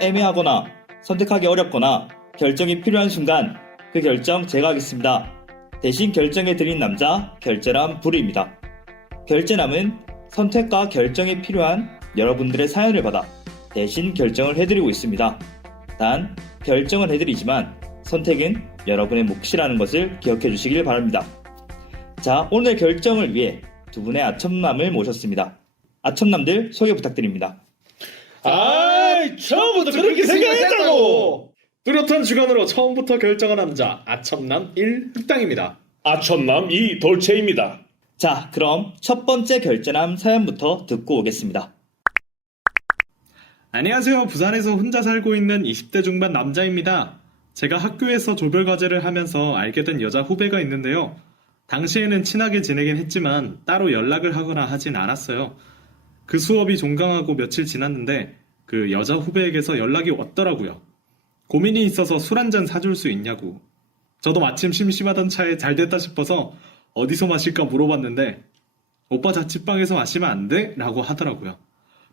애매하거나 선택하기 어렵거나 결정이 필요한 순간 그 결정 제가 하겠습니다. 대신 결정해드린 남자 결제남 부리입니다. 결제남은 선택과 결정이 필요한 여러분들의 사연을 받아 대신 결정을 해드리고 있습니다. 단 결정은 해드리지만 선택은 여러분의 몫이라는 것을 기억해 주시길 바랍니다. 자, 오늘 결정을 위해 두 분의 아첨남을 모셨습니다. 아첨남들 소개 부탁드립니다. 아이, 처음부터 그렇게 생각했다고! 뚜렷한 주관으로 처음부터 결정한 남자 아첨남 1 흑당입니다. 아첨남 2 돌체입니다. 자, 그럼 첫 번째 결제남 사연부터 듣고 오겠습니다. 안녕하세요. 부산에서 혼자 살고 있는 20대 중반 남자입니다. 제가 학교에서 조별과제를 하면서 알게 된 여자 후배가 있는데요. 당시에는 친하게 지내긴 했지만 따로 연락을 하거나 하진 않았어요. 그 수업이 종강하고 며칠 지났는데 그 여자 후배에게서 연락이 왔더라고요. 고민이 있어서 술 한잔 사줄 수 있냐고. 저도 마침 심심하던 차에 잘 됐다 싶어서 어디서 마실까 물어봤는데 오빠 자취방에서 마시면 안 돼? 라고 하더라고요.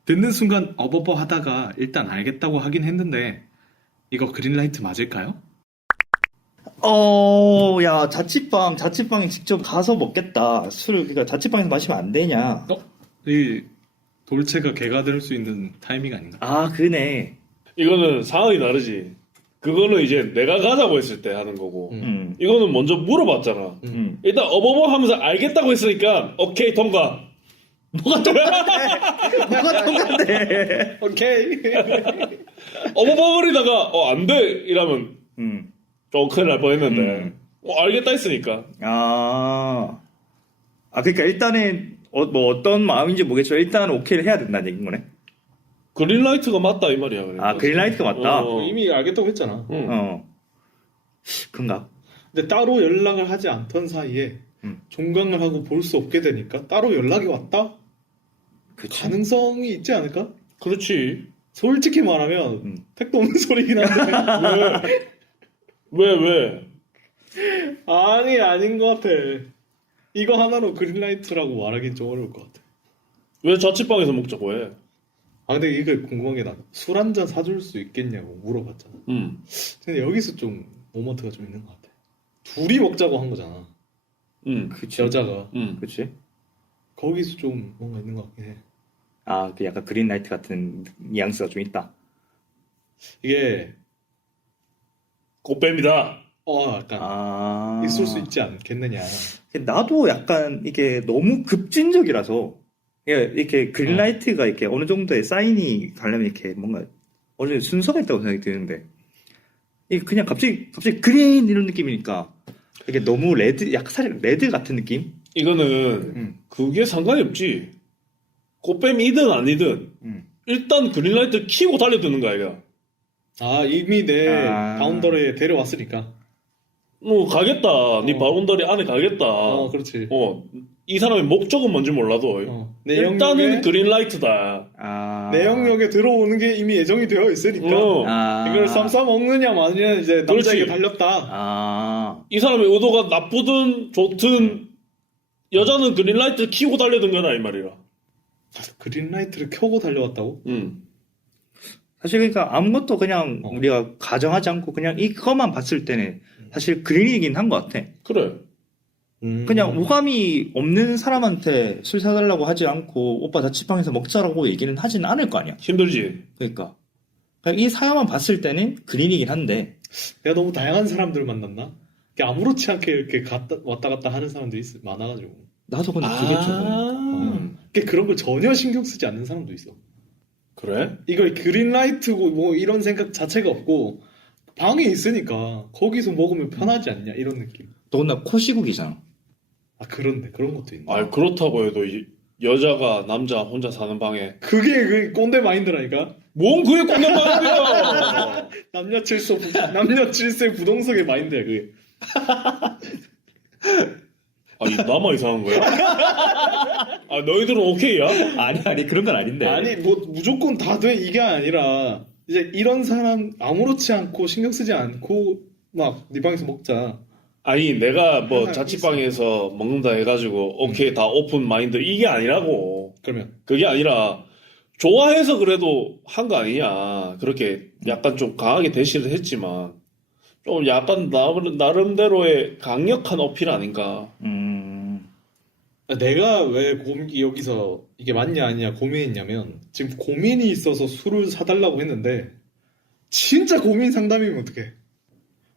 듣는 순간 어버버 하다가 일단 알겠다고 하긴 했는데 이거 그린라이트 맞을까요? 야, 자취방에 직접 가서 먹겠다. 술을, 그러니까 자취방에서 마시면 안 되냐. 이 돌체가 개가 될 수 있는 타이밍 아닌가? 아, 그네. 이거는 상황이 다르지. 그거는 이제 내가 가자고 했을 때 하는 거고. 이거는 먼저 물어봤잖아. 일단 어버버 하면서 알겠다고 했으니까 오케이 통과. 뭐가 똑같네. 오케이. 어버버거리다가 안 돼 이러면 좀 큰일 날 뻔했는데 알겠다 했으니까. 그러니까 일단은 뭐 어떤 마음인지 모르겠지만 일단은 오케이를 해야 된다는 얘기인 거네. 그린라이트가 맞다 이 말이야. 그러니까. 아, 그린라이트가 맞다. 이미 알겠다고 했잖아. 그런가? 근데 따로 연락을 하지 않던 사이에 종강을 하고 볼 수 없게 되니까 따로 연락이 왔다? 그치. 가능성이 있지 않을까? 그렇지. 솔직히 말하면 택도 없는 소리긴 한데 왜? 아니 아닌 것 같아. 이거 하나로 그린라이트라고 말하긴 좀 어려울 것 같아. 왜 자취방에서 먹자고 해? 근데 이거 궁금한 게 나 술 한 잔 사줄 수 있겠냐고 물어봤잖아. 근데 여기서 좀 모먼트가 좀 있는 것 같아. 둘이 먹자고 한 거잖아. 그치. 여자가. 그치. 거기서 좀 뭔가 있는 것 같긴 해. 그 약간 그린라이트 같은 뉘앙스가 좀 있다. 이게 꽃뱀이다. 약간 있을 수 있지 않겠느냐. 나도 약간 이게 너무 급진적이라서 이렇게 그린라이트가 이렇게 어느 정도의 사인이 가려면 이렇게 뭔가 어느 정도 순서가 있다고 생각이 드는데 이게 그냥 갑자기 그린 이런 느낌이니까 이게 너무 레드, 약간 살짝 레드 같은 느낌? 이거는 그게 상관이 없지. 꽃뱀이든 아니든 일단 그린라이트 키고 달려드는 거야 이거. 이미 내 바운더리에 데려왔으니까. 가겠다. 네 바운더리 안에 가겠다. 그렇지. 이 사람의 목적은 뭔지 몰라도 내 일단은 영역에- 그린라이트다. 내 영역에 들어오는 게 이미 예정이 되어 있으니까 이걸 쌈싸 먹느냐 마느냐 이제 남자에게 그렇지. 달렸다. 이 사람의 의도가 나쁘든 좋든 여자는 그린라이트 키고 달려든 거다 이 말이라. 그린라이트를 켜고 달려왔다고? 사실 그러니까 아무것도 그냥 우리가 가정하지 않고 그냥 이것만 봤을 때는 사실 그린이긴 한 것 같아. 그래. 그냥 오감이 없는 사람한테 술 사달라고 하지 않고 오빠 자취방에서 먹자라고 얘기는 하진 않을 거 아니야. 힘들지. 그러니까 이 사연만 봤을 때는 그린이긴 한데 내가 너무 다양한 사람들을 만났나? 이렇게 아무렇지 않게 이렇게 왔다 갔다 하는 사람들이 많아가지고. 나도 근데 그게 조금 그런 걸 전혀 신경 쓰지 않는 사람도 있어. 그래? 이걸 그린라이트고 뭐 이런 생각 자체가 없고 방에 있으니까 거기서 먹으면 편하지 않냐 이런 느낌. 더군다나 코시국이잖아. 그런데 그런 것도 있네. 그렇다고 해도 여자가 남자 혼자 사는 방에 그게 그 꼰대 마인드라니까. 뭔 그게 꼰대 마인드야. 남녀 질서 부동석의 마인드야 그게. 나만 이상한 거야? 너희들은 오케이야? 아니 그런 건 아닌데. 아니 뭐 무조건 다 돼 이게 아니라 이제 이런 사람 아무렇지 않고 신경 쓰지 않고 막 네 방에서 먹자. 아니 내가 뭐 하나 자취방에서 먹는다 해가지고 오케이 다 오픈 마인드 이게 아니라고. 그러면 그게 아니라 좋아해서 그래도 한 거 아니냐. 그렇게 약간 좀 강하게 대시를 했지만 좀 약간 나름대로의 강력한 어필 아닌가. 내가 왜 여기서 이게 맞냐 아니냐 고민했냐면 지금 고민이 있어서 술을 사달라고 했는데 진짜 고민 상담이면 어떡해?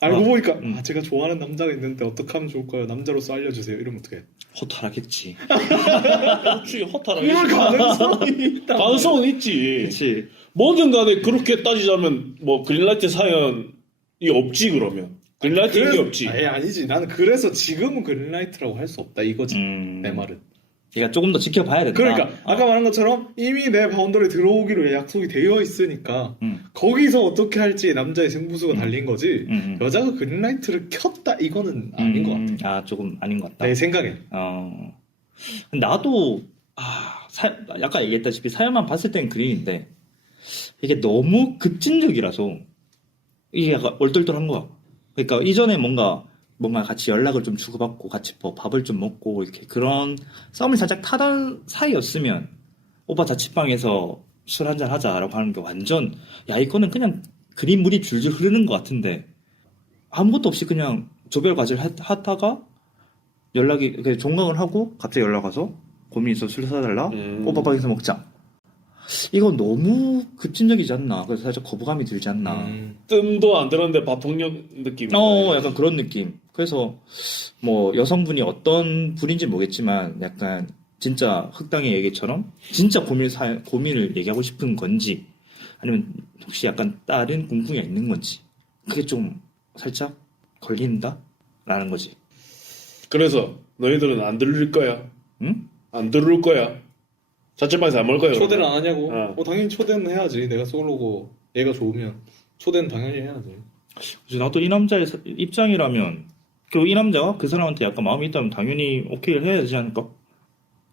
알고 보니까 제가 좋아하는 남자가 있는데 어떻게 하면 좋을까요? 남자로서 알려주세요. 이러면 어떡해? 허탈하겠지. 그렇지, 허탈하게. 그럴 가능성이 있다. 가능성은 있지. 그렇지. 뭐든 간에 그렇게 따지자면 뭐 그린라이트 사연이 없지 그러면. 그린라이트인 게 없지. 아니지. 나는 그래서 지금은 그린라이트라고 할 수 없다 이거지. 내 말은. 그러니까 조금 더 지켜봐야 된다. 그러니까 아까 말한 것처럼 이미 내 바운더리에 들어오기로 약속이 되어 있으니까 거기서 어떻게 할지 남자의 승부수가 달린 거지. 여자가 그린라이트를 켰다 이거는 아닌 것 같아. 아 조금 아닌 것 같다. 내 생각에. 나도 아까 얘기했다시피 사연만 봤을 땐 그린인데 이게 너무 급진적이라서 이게 약간 얼떨떨한 거야. 그러니까 이전에 뭔가 같이 연락을 좀 주고받고 같이 뭐 밥을 좀 먹고 이렇게 그런 썸을 살짝 타던 사이였으면 오빠 자취방에서 술 한잔 하자라고 하는 게 완전 야 이거는 그냥 그린 물이 줄줄 흐르는 것 같은데 아무것도 없이 그냥 조별 과제를 하다가 연락이 종강을 하고 갑자기 연락 와서 고민 있어 술 사달라 오빠 방에서 먹자. 이건 너무 급진적이지 않나. 그래서 살짝 거부감이 들지 않나. 뜸도 안 들었는데 바통령 느낌. 약간 그런 느낌. 그래서 뭐 여성분이 어떤 분인지 모르겠지만 약간 진짜 흑당의 얘기처럼 진짜 고민을 얘기하고 싶은 건지 아니면 혹시 약간 다른 궁금이가 있는 건지 그게 좀 살짝 걸린다라는 거지. 그래서 너희들은 안 들을 거야? 응? 안 들을 거야? 자취방에서 안 먹을 거야? 초대를 그러면? 안 하냐고? 당연히 초대는 해야지. 내가 솔로고 얘가 좋으면 초대는 당연히 해야지. 그래서 나도 이 남자의 입장이라면 이 남자가 그 사람한테 약간 마음이 있다면 당연히 오케이를 해야 되지 않을까?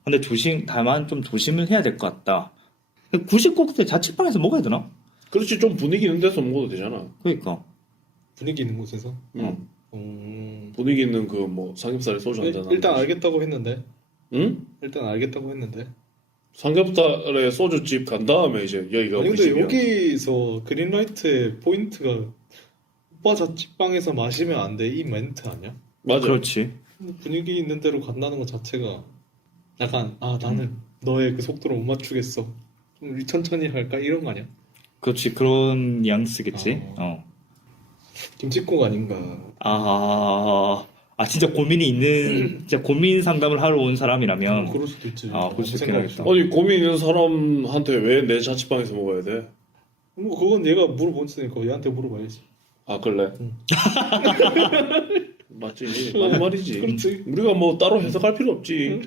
근데 다만 좀 조심을 해야 될 것 같다. 굳이 꼭 자취방에서 먹어야 되나? 그렇지, 좀 분위기 있는 데서 먹어도 되잖아. 그러니까. 분위기 있는 곳에서? 분위기 있는 그 뭐 삼겹살에 소주 한잔 일단 알겠다고 했는데. 응? 일단 알겠다고 했는데. 삼겹살에 소주집 간 다음에 이제 여기가 아니 우리 근데 집이야. 여기서 그린라이트의 포인트가 오빠 자취방에서 마시면 안 돼 이 멘트 아니야? 맞아. 그렇지. 분위기 있는 대로 간다는 것 자체가 약간 나는 너의 그 속도를 못 맞추겠어 좀 우리 천천히 할까 이런 거 아니야? 그렇지. 그런 뉘앙스겠지. 김치국 아닌가? 진짜 고민이 있는, 진짜 고민 상담을 하러 온 사람이라면. 그럴 수도 있지. 그럴 수 있겠다. 아니 고민 있는 사람한테 왜 내 자취방에서 먹어야 돼? 뭐 그건 얘가 물어봤으니까 얘한테 물어봐야지. 아 그래? 맞지. 맞는 말이지. 그렇지. 우리가 뭐 따로 해석할 필요 없지.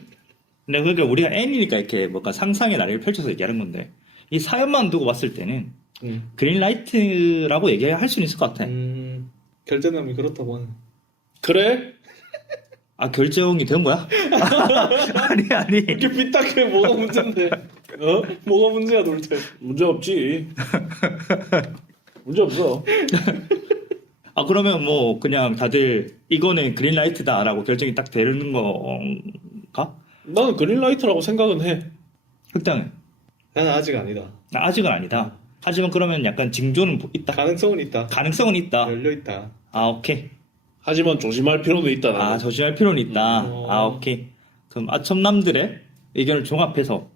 근데 그러니까 우리가 N이니까 이렇게 뭔가 상상의 나래를 펼쳐서 얘기하는 건데, 이 사연만 두고 봤을 때는 그린라이트라고 얘기할 수는 있을 것 같아. 결제남이 그렇다고 하네. 그래? 결정이 된 거야? 아니. 이렇게 삐딱해 뭐가 문제인데? 뭐가 문제야 도대체? 문제 없지. 문제 없어. 그러면 뭐 그냥 다들 이거는 그린라이트다라고 결정이 딱 되는 건가? 나는 그린라이트라고 생각은 해. 흑당은? 나는 아직 아니다. 아직은 아니다. 하지만 그러면 약간 징조는 있다. 가능성은 있다. 가능성은 있다. 열려 있다. 오케이. 하지만 조심할 필요는 있다. 나는. 조심할 필요는 있다. 오케이. 그럼 아첨남들의 의견을 종합해서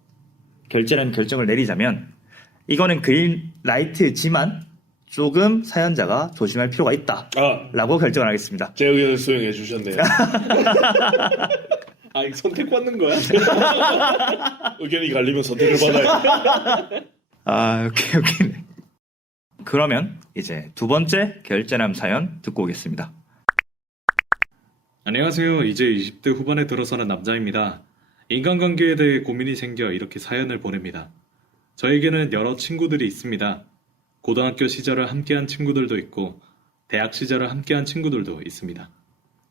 결제라는 결정을 내리자면 이거는 그린라이트지만 조금 사연자가 조심할 필요가 있다. 라고 결정을 하겠습니다. 제 의견을 수용해 주셨네요. 이거 선택받는 거야? 의견이 갈리면 선택을 받아야 돼. 오케이. 그러면 이제 두 번째 결제남 사연 듣고 오겠습니다. 안녕하세요. 이제 20대 후반에 들어서는 남자입니다. 인간관계에 대해 고민이 생겨 이렇게 사연을 보냅니다. 저에게는 여러 친구들이 있습니다. 고등학교 시절을 함께한 친구들도 있고 대학 시절을 함께한 친구들도 있습니다.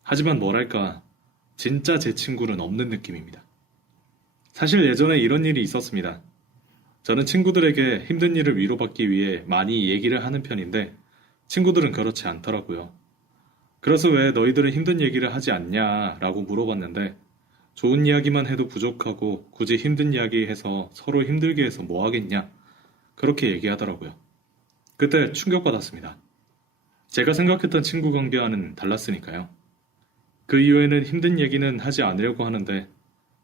하지만 뭐랄까 진짜 제 친구는 없는 느낌입니다. 사실 예전에 이런 일이 있었습니다. 저는 친구들에게 힘든 일을 위로받기 위해 많이 얘기를 하는 편인데 친구들은 그렇지 않더라고요. 그래서 왜 너희들은 힘든 얘기를 하지 않냐 라고 물어봤는데 좋은 이야기만 해도 부족하고 굳이 힘든 이야기 해서 서로 힘들게 해서 뭐 하겠냐? 그렇게 얘기하더라고요. 그때 충격받았습니다. 제가 생각했던 친구 관계와는 달랐으니까요. 그 이후에는 힘든 얘기는 하지 않으려고 하는데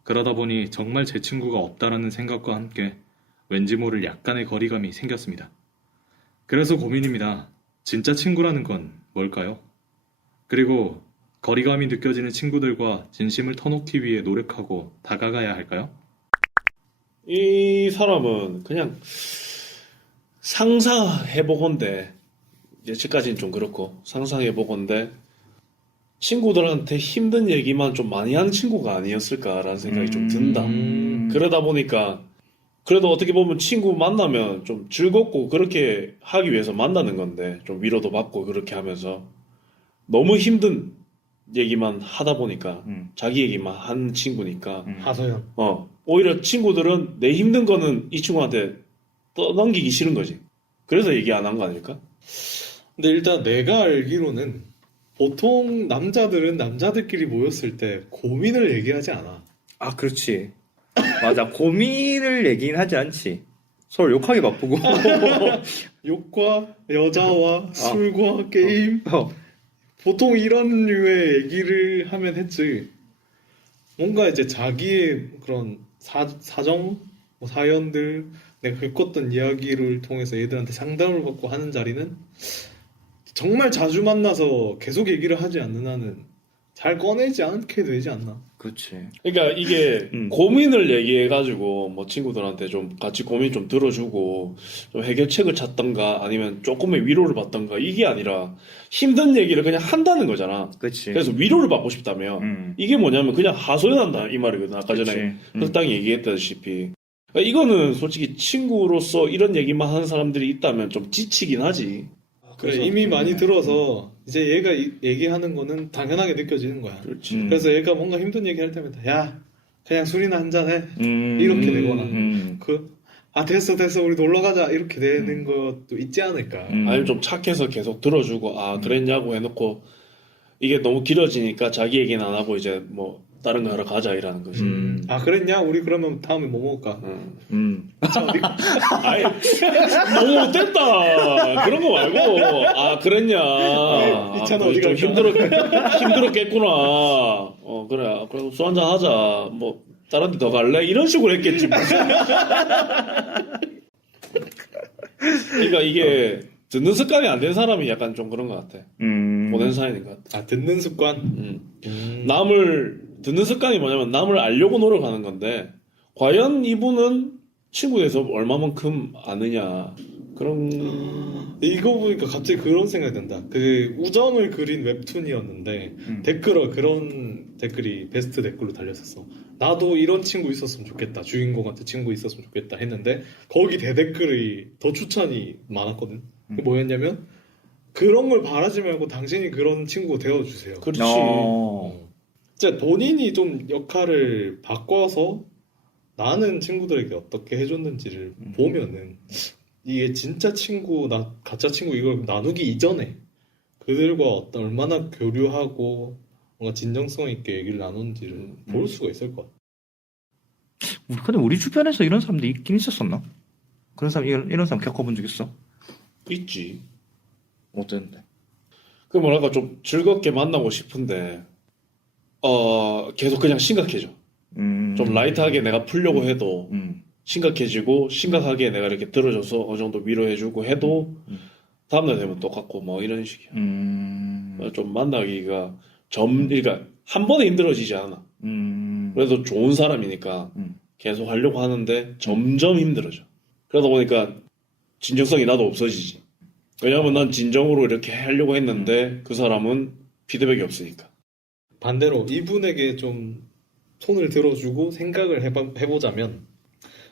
그러다 보니 정말 제 친구가 없다라는 생각과 함께 왠지 모를 약간의 거리감이 생겼습니다. 그래서 고민입니다. 진짜 친구라는 건 뭘까요? 그리고 거리감이 느껴지는 친구들과 진심을 터놓기 위해 노력하고 다가가야 할까요? 이 사람은 그냥 상상해보건데, 예측까지는 좀 그렇고, 상상해보건데, 친구들한테 힘든 얘기만 좀 많이 하는 친구가 아니었을까라는 생각이 좀 든다. 그러다 보니까, 그래도 어떻게 보면 친구 만나면 좀 즐겁고 그렇게 하기 위해서 만나는 건데, 좀 위로도 받고 그렇게 하면서, 너무 힘든 얘기만 하다 보니까, 자기 얘기만 하는 친구니까, 하소연. 오히려 친구들은 내 힘든 거는 이 친구한테 떠넘기기 싫은 거지. 그래서 얘기 안 한 거 아닐까? 근데 일단 내가 알기로는 보통 남자들은 남자들끼리 모였을 때 고민을 얘기하지 않아. 아, 그렇지. 맞아. 고민을 얘기는 하지 않지. 서로 욕하기 바쁘고. 욕과 여자와 술과 게임. 어. 보통 이런 류의 얘기를 하면 했지. 뭔가 이제 자기의 그런 사정, 뭐 사연들, 내가 겪었던 이야기를 통해서 얘들한테 상담을 받고 하는 자리는 정말 자주 만나서 계속 얘기를 하지 않는 한은 잘 꺼내지 않게 되지 않나. 그렇지. 그러니까 이게 고민을 얘기해가지고 뭐 친구들한테 좀 같이 고민 좀 들어주고 좀 해결책을 찾던가 아니면 조금의 위로를 받던가 이게 아니라 힘든 얘기를 그냥 한다는 거잖아. 그렇지. 그래서 위로를 받고 싶다면 이게 뭐냐면 그냥 하소연한다 이 말이거든. 아까 전에 흑당이 얘기했다시피. 그러니까 이거는 솔직히 친구로서 이런 얘기만 하는 사람들이 있다면 좀 지치긴 하지. 그래, 그래서 이미 많이 들어서 이제 얘가 얘기하는 거는 당연하게 느껴지는 거야. 그렇지. 그래서 얘가 뭔가 힘든 얘기 할 때마다 야 그냥 술이나 한잔해 이렇게 되거나 됐어 우리 놀러 가자 이렇게 되는 것도 있지 않을까. 아니면 좀 착해서 계속 들어주고 그랬냐고 해놓고 이게 너무 길어지니까 자기 얘기는 안 하고 이제 뭐 다른 거 하러 가자 이라는 거지. 그랬냐? 우리 그러면 다음에 뭐 먹을까? 아이 너무 못됐다. 그런 거 말고 그랬냐. 이찬아 그래, 어디 좀 갈까? 힘들었겠구나. 그래. 그래도 술 한잔 하자. 뭐 다른 데 더 갈래? 이런 식으로 했겠지. 그러니까 이게 듣는 습관이 안 된 사람이 약간 좀 그런 것 같아. 보낸 사연인 것 같아. 듣는 습관? 남을 듣는 습관이 뭐냐면 남을 알려고 노력하는 건데 과연 이분은 친구에서 얼마만큼 아느냐 그런. 이거 보니까 갑자기 그런 생각이 든다. 그 우정을 그린 웹툰이었는데 그런 댓글이 베스트 댓글로 달렸었어. 나도 이런 친구 있었으면 좋겠다. 주인공한테 친구 있었으면 좋겠다 했는데 거기 대댓글이 더 추천이 많았거든. 그게 뭐였냐면 그런 걸 바라지 말고 당신이 그런 친구 되어주세요. 그렇지. 진짜 본인이 좀 역할을 바꿔서 나는 친구들에게 어떻게 해줬는지를 보면은 이게 진짜 친구, 가짜 친구 이걸 나누기 이전에 그들과 얼마나 교류하고 뭔가 진정성 있게 얘기를 나눴는지를 볼 수가 있을 것 같아. 근데 우리 주변에서 이런 사람도 있긴 있었었나? 그런 사람, 이런 사람 겪어본 적 있어? 있지. 어땠는데? 그 뭐랄까 좀 즐겁게 만나고 싶은데 계속 그냥 심각해져. 좀 라이트하게 내가 풀려고 해도 심각해지고 심각하게 내가 이렇게 들어줘서 어느 정도 위로해주고 해도 다음날 되면 똑같고 뭐 이런 식이야. 좀 만나기가 그러니까 한 번에 힘들어지지 않아. 그래도 좋은 사람이니까 계속 하려고 하는데 점점 힘들어져. 그러다 보니까 진정성이 나도 없어지지. 왜냐면 난 진정으로 이렇게 하려고 했는데 그 사람은 피드백이 없으니까. 반대로 이분에게 좀 손을 들어주고 생각을 해보자면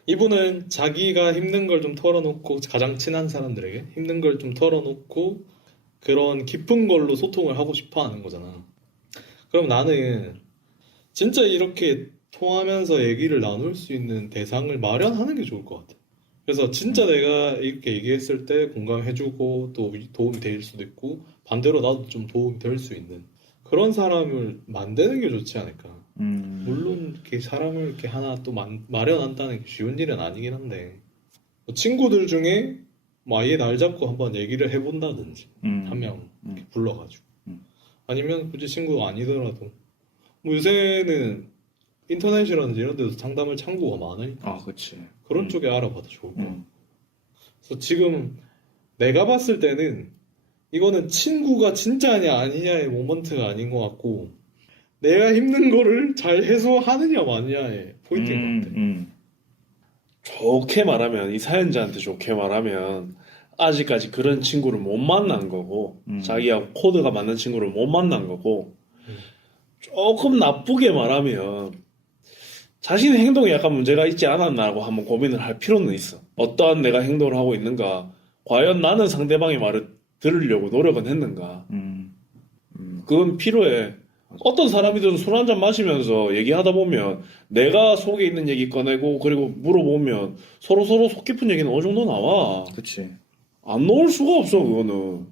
이분은 자기가 힘든 걸 좀 털어놓고 가장 친한 사람들에게 힘든 걸 좀 털어놓고 그런 깊은 걸로 소통을 하고 싶어 하는 거잖아. 그럼 나는 진짜 이렇게 통하면서 얘기를 나눌 수 있는 대상을 마련하는 게 좋을 것 같아. 그래서 진짜 내가 이렇게 얘기했을 때 공감해주고 또 도움이 될 수도 있고 반대로 나도 좀 도움이 될 수 있는 그런 사람을 만드는 게 좋지 않을까. 물론 이렇게 사람을 이렇게 하나 또 마련한다는 게 쉬운 일은 아니긴 한데 뭐 친구들 중에 뭐 아예 날 잡고 한번 얘기를 해본다든지 한 명 불러가지고 아니면 굳이 친구가 아니더라도 뭐 요새는 인터넷이라든지 이런 데도 상담을 창구가 많으니까 아, 그치. 그런 쪽에 알아봐도 좋을 것 같아요. 그래서 지금 내가 봤을 때는 이거는 친구가 진짜냐 아니냐의 모먼트가 아닌 것 같고 내가 힘든 거를 잘 해소하느냐 마느냐의 포인트인 것 같아. 좋게 말하면, 이 사연자한테 좋게 말하면, 아직까지 그런 친구를 못 만난 거고, 자기하고 코드가 맞는 친구를 못 만난 거고, 조금 나쁘게 말하면, 자신의 행동에 약간 문제가 있지 않았나라고 한번 고민을 할 필요는 있어. 어떠한 내가 행동을 하고 있는가, 과연 나는 상대방의 말을 들으려고 노력은 했는가. 그건 필요해. 어떤 사람이든 술 한잔 마시면서 얘기하다 보면 내가 속에 있는 얘기 꺼내고 그리고 물어보면 서로 속 깊은 얘기는 어느 정도 나와. 그치. 안 나올 수가 없어, 그거는.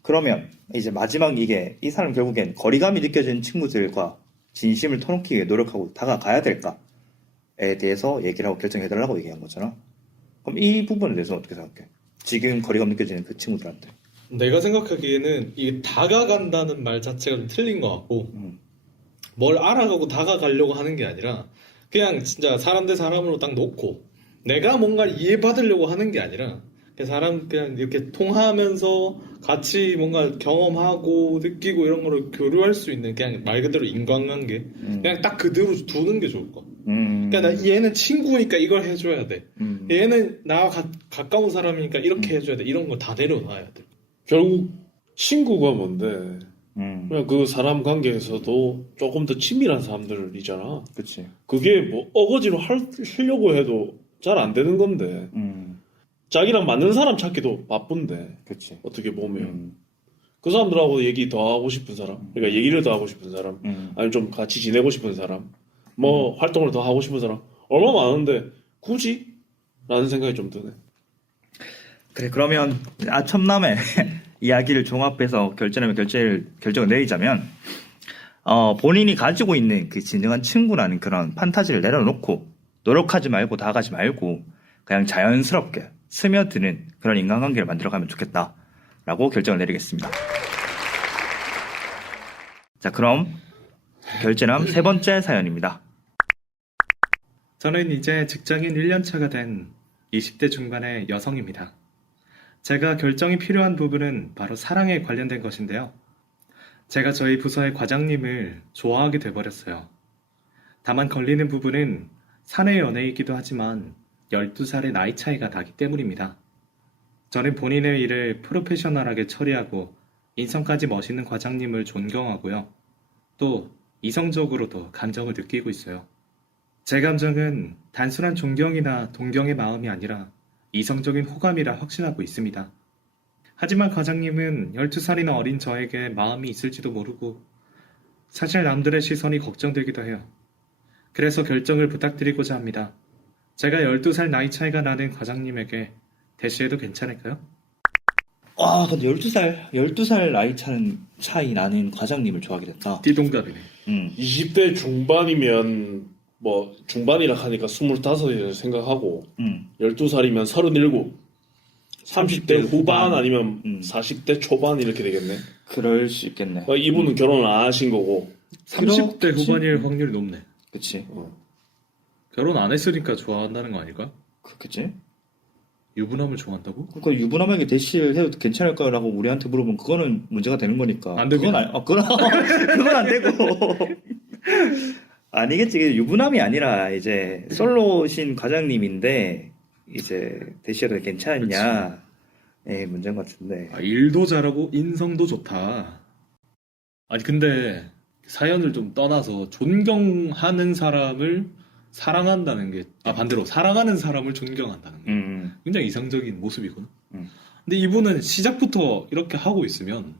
그러면 이제 마지막 이게 이 사람 결국엔 거리감이 느껴지는 친구들과 진심을 터놓기 위해 노력하고 다가가야 될까에 대해서 얘기를 하고 결정해달라고 얘기한 거잖아. 그럼 이 부분에 대해서 어떻게 생각해? 지금 거리감 느껴지는 그 친구들한테. 내가 생각하기에는 이 다가간다는 말 자체가 좀 틀린 것 같고 뭘 알아가고 다가가려고 하는 게 아니라 그냥 진짜 사람 대 사람으로 딱 놓고 내가 뭔가 이해받으려고 하는 게 아니라 그냥 이렇게 통화하면서 같이 뭔가 경험하고 느끼고 이런 거를 교류할 수 있는 그냥 말 그대로 인간관계 그냥 딱 그대로 두는 게 좋을 것 같아. 그러니까 얘는 친구니까 이걸 해줘야 돼. 얘는 나와 가까운 사람이니까 이렇게 해줘야 돼. 이런 거 다 내려놔야 돼. 결국 친구가 뭔데? 그냥 그 사람 관계에서도 조금 더 친밀한 사람들이잖아. 그치. 그게 뭐 어거지로 하려고 해도 잘 안 되는 건데. 자기랑 맞는 사람 찾기도 바쁜데. 그치. 어떻게 보면. 그 사람들하고 얘기 더 하고 싶은 사람, 그러니까 얘기를 더 하고 싶은 사람, 아니면 좀 같이 지내고 싶은 사람, 뭐 활동을 더 하고 싶은 사람, 얼마나 많은데 굳이? 라는 생각이 좀 드네. 그래, 그러면 아첨남의 이야기를 종합해서 결정을 내리자면 본인이 가지고 있는 그 진정한 친구라는 그런 판타지를 내려놓고 노력하지 말고 다가가지 말고 그냥 자연스럽게 스며드는 그런 인간관계를 만들어가면 좋겠다라고 결정을 내리겠습니다. 자, 그럼 결제남 세 번째 사연입니다. 저는 이제 직장인 1년차가 된 20대 중반의 여성입니다. 제가 결정이 필요한 부분은 바로 사랑에 관련된 것인데요. 제가 저희 부서의 과장님을 좋아하게 돼버렸어요. 다만 걸리는 부분은 사내 연애이기도 하지만 12살의 나이 차이가 나기 때문입니다. 저는 본인의 일을 프로페셔널하게 처리하고 인성까지 멋있는 과장님을 존경하고요. 또 이성적으로도 감정을 느끼고 있어요. 제 감정은 단순한 존경이나 동경의 마음이 아니라 이성적인 호감이라 확신하고 있습니다. 하지만 과장님은 12살이나 어린 저에게 마음이 있을지도 모르고 사실 남들의 시선이 걱정되기도 해요. 그래서 결정을 부탁드리고자 합니다. 제가 12살 나이 차이가 나는 과장님에게 대시해도 괜찮을까요? 아, 근데 12살 차이 나는 과장님을 좋아하게 됐다. 띠동갑이네. 20대 중반이면 뭐 중반이라 하니까 25이라 생각하고 12살이면 37, 30대 후반 아니면 40대 초반 이렇게 되겠네. 그럴 수 있겠네. 그러니까 이분은 결혼을 안 하신 거고 30대 그렇지. 후반일 확률이 높네. 그치. 결혼 안 했으니까 좋아한다는 거 아닐까? 그렇겠지. 유부남을 좋아한다고? 그러니까 유부남에게 대시를 해도 괜찮을까라고 우리한테 물어보면 그거는 문제가 되는 거니까. 안 되긴 그건 안 되고. 아니겠지. 유부남이 아니라 이제 솔로신 과장님인데 이제 대시해도 괜찮냐. 예, 문제인 것 같은데. 일도 잘하고 인성도 좋다. 아니 근데 사연을 좀 떠나서 존경하는 사람을 사랑한다는 게 반대로 사랑하는 사람을 존경한다는 게 굉장히 이상적인 모습이거든. 근데 이분은 시작부터 이렇게 하고 있으면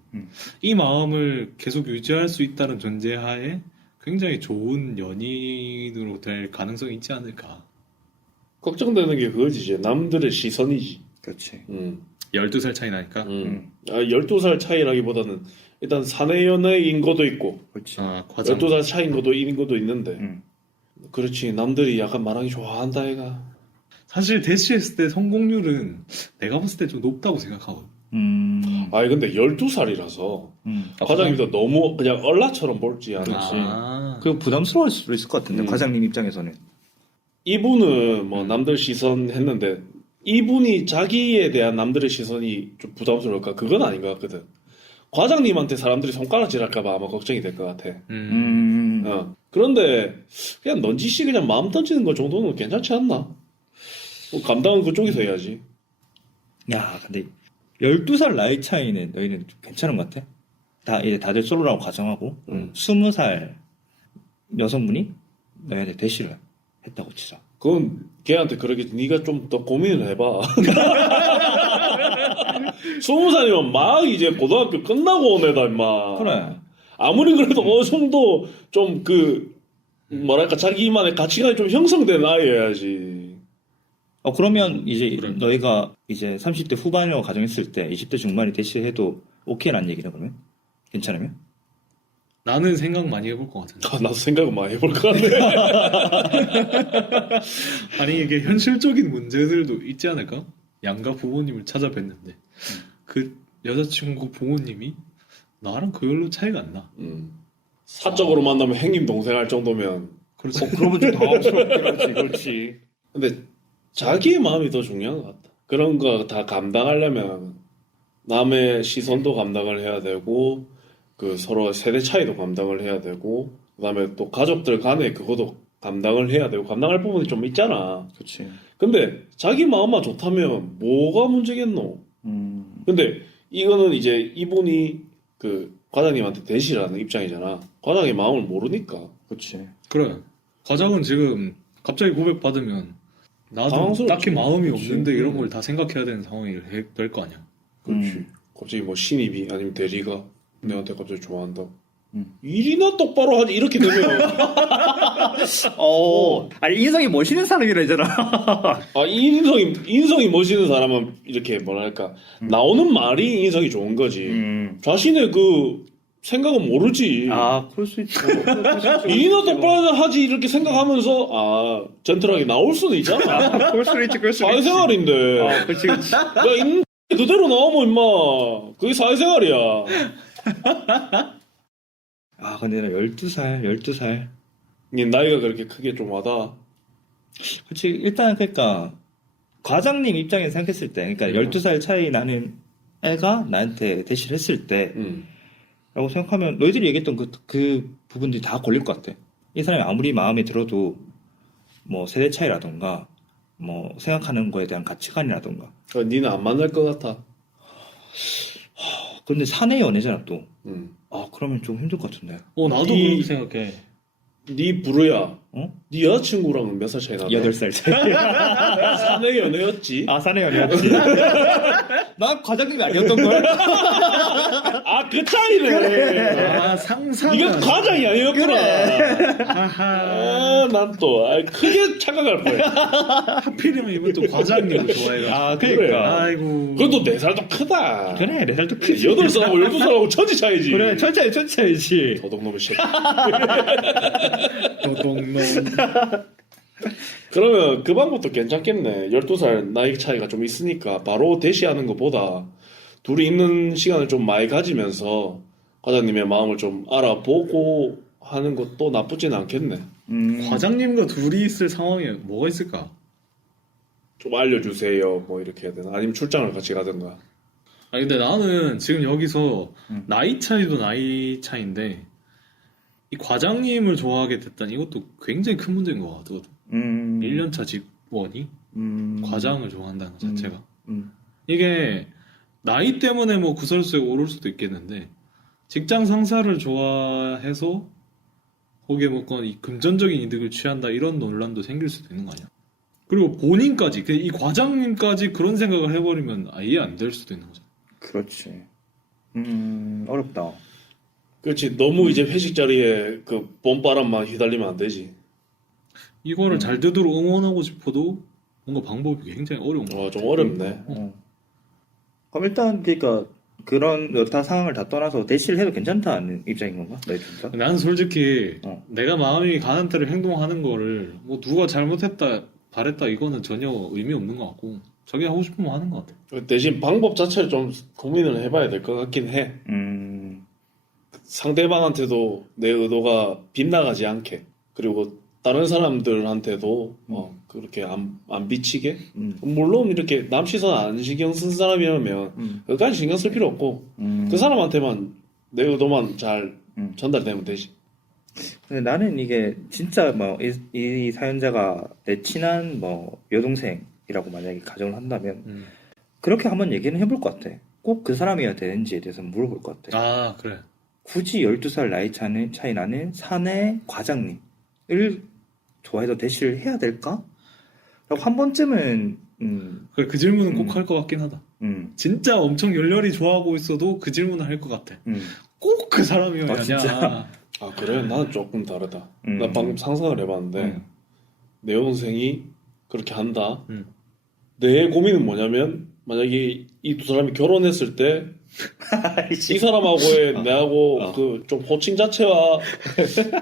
이 마음을 계속 유지할 수 있다는 전제하에 굉장히 좋은 연인으로 될 가능성이 있지 않을까. 걱정되는 게 그거지. 이제 남들의 시선이지. 그렇지. 12살 차이 나니까. 12살 차이라기보다는 일단 사내 연애 인거도 있고 그렇지. 아, 과장. 12살 차이인 것도 있는데 음. 그렇지 남들이 약간 말하기 좋아한다 애가. 사실 대시했을 때 성공률은 내가 봤을 때 좀 높다고 생각하거든. 아니 근데 12살이라서 아, 과장님도 너무 그냥 얼라처럼 볼지 않을지. 그 부담스러울 수도 있을 것 같은데 과장님 입장에서는. 이분은 뭐 남들 시선 했는데 이분이 자기에 대한 남들의 시선이 좀 부담스러울까? 그건 아닌 것 같거든. 과장님한테 사람들이 손가락질할까봐 아마 걱정이 될 것 같아. 그런데 그냥 넌지시 그냥 마음 던지는 거 정도는 괜찮지 않나? 뭐 감당은 그쪽에서 해야지. 야, 근데 12살 나이 차이는 너희는 좀 괜찮은 것 같아? 이제 다들 솔로라고 가정하고 20살 여성분이 너희한테 대시를 했다고 치자. 그건 걔한테 그러겠지. 네가 좀 더 고민을 해봐. 20살이면 막 이제 고등학교 끝나고 온 애다 임마. 그래. 아무리 그래도 어느 정도 좀 뭐랄까 자기만의 가치관이 좀 형성된 아이여야지. 그러면 이제 너희가 이제 30대 후반이라고 가정했을 때 20대 중반이 대시해도 오케이라는 얘기네 그러면? 괜찮으면? 나는 생각 많이 해볼 것 같은데. 나도 생각을 많이 해볼 것 같네. 아니 이게 현실적인 문제들도 있지 않을까? 양가 부모님을 찾아뵀는데 그 여자친구 부모님이 나랑 그 별로 차이가 안 나. 사적으로 만나면 행님 동생 할 정도면. 그렇지. 그러면 좀 당황스럽게 그렇지. 근데 자기의 마음이 더 중요한 것 같다. 그런 거 다 감당하려면 남의 시선도 감당을 해야 되고 그 서로 세대 차이도 감당을 해야 되고 그다음에 또 가족들 간에 그것도 감당을 해야 되고 감당할 부분이 좀 있잖아. 그렇지. 근데 자기 마음만 좋다면 뭐가 문제겠노? 근데 이거는 이제 이분이 그 과장님한테 대시라는 입장이잖아. 과장의 마음을 모르니까. 그렇지. 그래. 과장은 지금 갑자기 고백 받으면 나도 당황스럽지. 딱히 마음이 그치. 없는데 이런 걸 다 생각해야 되는 상황이 될 거 아니야. 그렇지. 갑자기 뭐 신입이 아니면 대리가 내한테 갑자기 좋아한다. 일이나 똑바로 하지 이렇게 되면 아니 인성이 멋있는 사람이라잖아. 아 인성이 멋있는 사람은 이렇게 뭐랄까 나오는 말이 인성이 좋은 거지. 자신의 그 생각은 모르지. 아, 그럴 수 있죠. 일이나 똑바로 하지 이렇게 생각하면서 젠틀하게 나올 수는 있잖아. 그럴 수 있지, 그럴 수 있지. 사회생활인데. 아, 그렇지, 그렇지. 야, 그대로 나오면 임마 그게 사회생활이야. 아, 근데 나 12살. 이 나이가 그렇게 크게 좀 와다. 그렇지, 일단 그러니까 과장님 입장에서 생각했을 때, 그러니까 12살 차이 나는 애가 나한테 대시를 했을 때 라고 생각하면 너희들이 얘기했던 그 부분들이 다 걸릴 것 같아. 이 사람이 아무리 마음에 들어도 뭐 세대 차이라던가 뭐 생각하는 거에 대한 가치관이라던가. 니는 안 만날 것 같아. 근데 사내 연애잖아 또. 응. 그러면 좀 힘들 것 같은데. 나도 그렇게 생각해. 네 부르야. 어? 네 여자친구랑은 몇 살 차이 나나? 8살 차이. 사내 연애였지. 사내 연애였지. 난 과장님이 아니었던걸? 그 차이네. 상상. 네가 과장이 아니었구나. 난 또 크게 착각할 거야. 하필이면 이분 또 과장님을 좋아해가지고. 그러니까. 아이고. 그것도 4살도 크다. 그래, 4살도 크지. 8살하고 12살하고 천지 차이지. 그래, 천차이지. 도둑놈의 새끼. 도둑놈. 그러면 그 방법도 괜찮겠네. 12살 나이 차이가 좀 있으니까 바로 대시하는 것보다 둘이 있는 시간을 좀 많이 가지면서 과장님의 마음을 좀 알아보고 하는 것도 나쁘진 않겠네. 과장님과 둘이 있을 상황에 뭐가 있을까? 좀 알려주세요. 뭐 이렇게 해야 되나? 아니면 출장을 같이 가든가. 근데 나는 지금 여기서 나이 차이도 나이 차이인데 이 과장님을 좋아하게 됐다니 이것도 굉장히 큰 문제인 것 같거든. 1년차 직원이 과장을 좋아한다는 것 자체가. 이게 나이 때문에 뭐 구설수에 오를 수도 있겠는데 직장 상사를 좋아해서 거기에 뭐 이 금전적인 이득을 취한다 이런 논란도 생길 수도 있는 거 아니야. 그리고 본인까지 이 과장님까지 그런 생각을 해버리면 이해 안 될 수도 있는 거잖아. 그렇지. 어렵다. 그렇지. 너무 이제 회식 자리에 그 봄바람만 휘달리면 안 되지. 이거를 잘 되도록 응원하고 싶어도 뭔가 방법이 굉장히 어려운 거 같아. 좀 어렵네. 그럼 일단 그러니까 그런 여타 상황을 다 떠나서 대시를 해도 괜찮다는 입장인 건가? 너희 둘 다? 나는 솔직히 어. 내가 마음이 가는 대로 행동하는 거를 뭐 누가 잘못했다 잘했다 이거는 전혀 의미 없는 것 같고 자기 하고 싶으면 하는 것 같아. 대신 방법 자체를 좀 고민을 해봐야 될 것 같긴 해. 상대방한테도 내 의도가 빗나가지 않게, 그리고 다른 사람들한테도 그렇게 안 비치게. 물론 이렇게 남 시선 안 신경 쓴 사람이라면 그까지 신경 쓸 필요 없고 그 사람한테만 내 의도만 잘 전달되면 되지. 근데 나는 이게 진짜 뭐 이 사연자가 내 친한 뭐 여동생이라고 만약에 가정을 한다면 그렇게 한번 얘기는 해볼 것 같아. 꼭 그 사람이어야 되는지에 대해서 물어볼 것 같아. 아 그래. 굳이 12살 나이 차이 나는 사내 과장님을 좋아해서 대시를 해야 될까? 라고 한 번쯤은 그래 그 질문은 꼭 할 것 같긴 하다. 진짜 엄청 열렬히 좋아하고 있어도 그 질문을 할 것 같아. 꼭 그 사람이어야 하냐. 진짜? 아 그래? 나는 조금 다르다. 음. 나 방금 상상을 해봤는데 내 여동생이 그렇게 한다. 내 고민은 뭐냐면 만약에 이 두 사람이 결혼했을 때 이 사람하고의 내하고 그 좀 호칭 자체와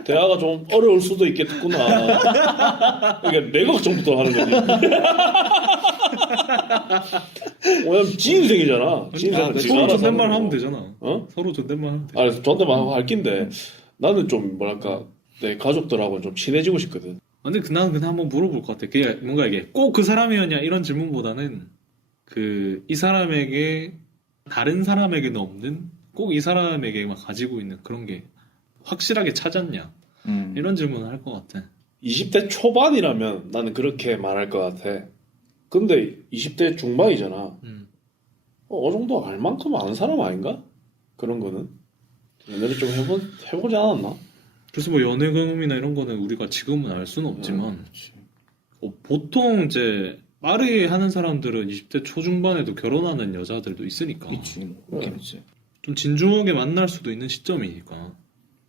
대화가 좀 어려울 수도 있겠구나. 그러니까 내 걱정부터 하는 거지. 왜냐면 지인생이잖아. 지인생 서로 존댓말 하면 되잖아. 어? 서로 존댓말 하면 돼. 아니 존댓말 하고 할 낀데 나는 좀 뭐랄까 내 가족들하고는 좀 친해지고 싶거든. 근데 나는 그냥 한번 물어볼 것 같아. 그게 뭔가 이게 꼭 그 사람이었냐 이런 질문보다는 이 사람에게 다른 사람에게는 없는 꼭 이 사람에게만 가지고 있는 그런 게 확실하게 찾았냐 이런 질문을 할 것 같아. 20대 초반이라면 나는 그렇게 말할 것 같아. 근데 20대 중반이잖아. 어느 정도 알 만큼 아는 사람 아닌가? 그런 거는 연애를 좀 해보지 않았나? 그래서 뭐 연애 경험이나 이런 거는 우리가 지금은 알 수는 없지만 보통 이제 빠르게 하는 사람들은 20대 초중반에도 결혼하는 여자들도 있으니까 있지. 그렇겠지. 좀 진중하게 만날 수도 있는 시점이니까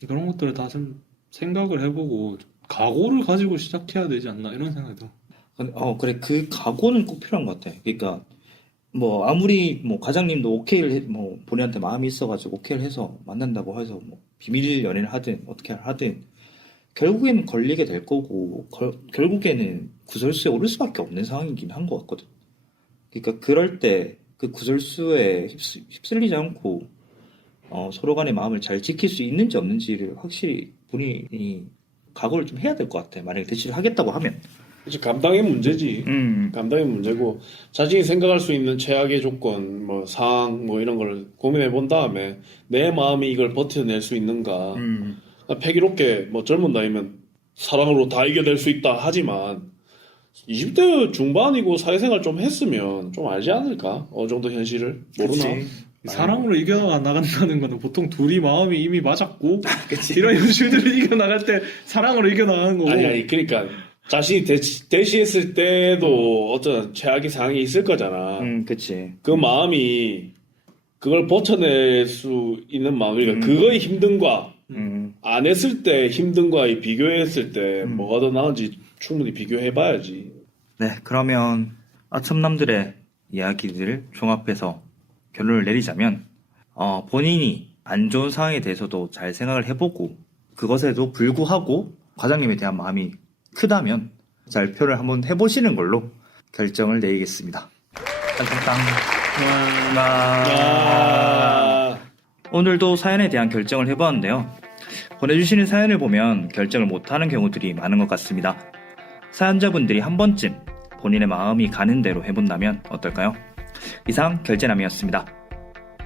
그런 것들을 다 좀 생각을 해보고 각오를 가지고 시작해야 되지 않나 이런 생각이 들어. 그래. 그 각오는 꼭 필요한 것 같아. 그러니까 뭐 아무리 뭐 과장님도 오케이를 뭐 본인한테 마음이 있어가지고 오케이를 해서 만난다고 해서 뭐 비밀 연애를 하든 어떻게 하든 결국에는 걸리게 될 거고 결국에는 구설수에 오를 수밖에 없는 상황이긴 한 것 같거든. 그러니까 그럴 때 그 구설수에 휩쓸리지 않고 서로 간의 마음을 잘 지킬 수 있는지 없는지를 확실히 본인이 각오를 좀 해야 될 것 같아. 만약에 대시를 하겠다고 하면. 그치, 감당의 문제지. 감당의 문제고 자신이 생각할 수 있는 최악의 조건, 뭐 상황, 뭐 이런 걸 고민해 본 다음에 내 마음이 이걸 버텨낼 수 있는가. 패기롭게 뭐 젊은 나이면 사랑으로 다 이겨낼 수 있다 하지만 20대 중반이고 사회생활 좀 했으면 좀 알지 않을까? 어느 정도 현실을 모르나? 그치. 사랑으로 이겨나간다는 거는 보통 둘이 마음이 이미 맞았고 그치. 이런 현실들을 이겨나갈 때 사랑으로 이겨나가는 거고. 아니 그러니까 자신이 대시했을 때도 어떤 최악의 상황이 있을 거잖아. 그치. 그 마음이 그걸 버텨낼 수 있는 마음, 그러니까 그거의 힘듦과 안 했을 때 힘듦과 비교했을 때 뭐가 더 나은지 충분히 비교해봐야지. 네, 그러면 아첨남들의 이야기들을 종합해서 결론을 내리자면 본인이 안 좋은 상황에 대해서도 잘 생각을 해보고 그것에도 불구하고 과장님에 대한 마음이 크다면 발표를 한번 해보시는 걸로 결정을 내리겠습니다. 오늘도 사연에 대한 결정을 해보았는데요. 보내주시는 사연을 보면 결정을 못하는 경우들이 많은 것 같습니다. 사연자분들이 한 번쯤 본인의 마음이 가는 대로 해본다면 어떨까요? 이상 결제남이었습니다.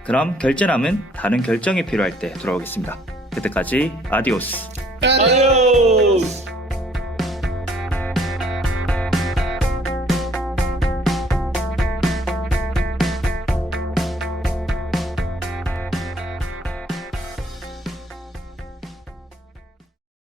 그럼 결제남은 다른 결정이 필요할 때 돌아오겠습니다. 그때까지 아디오스. 아디오스.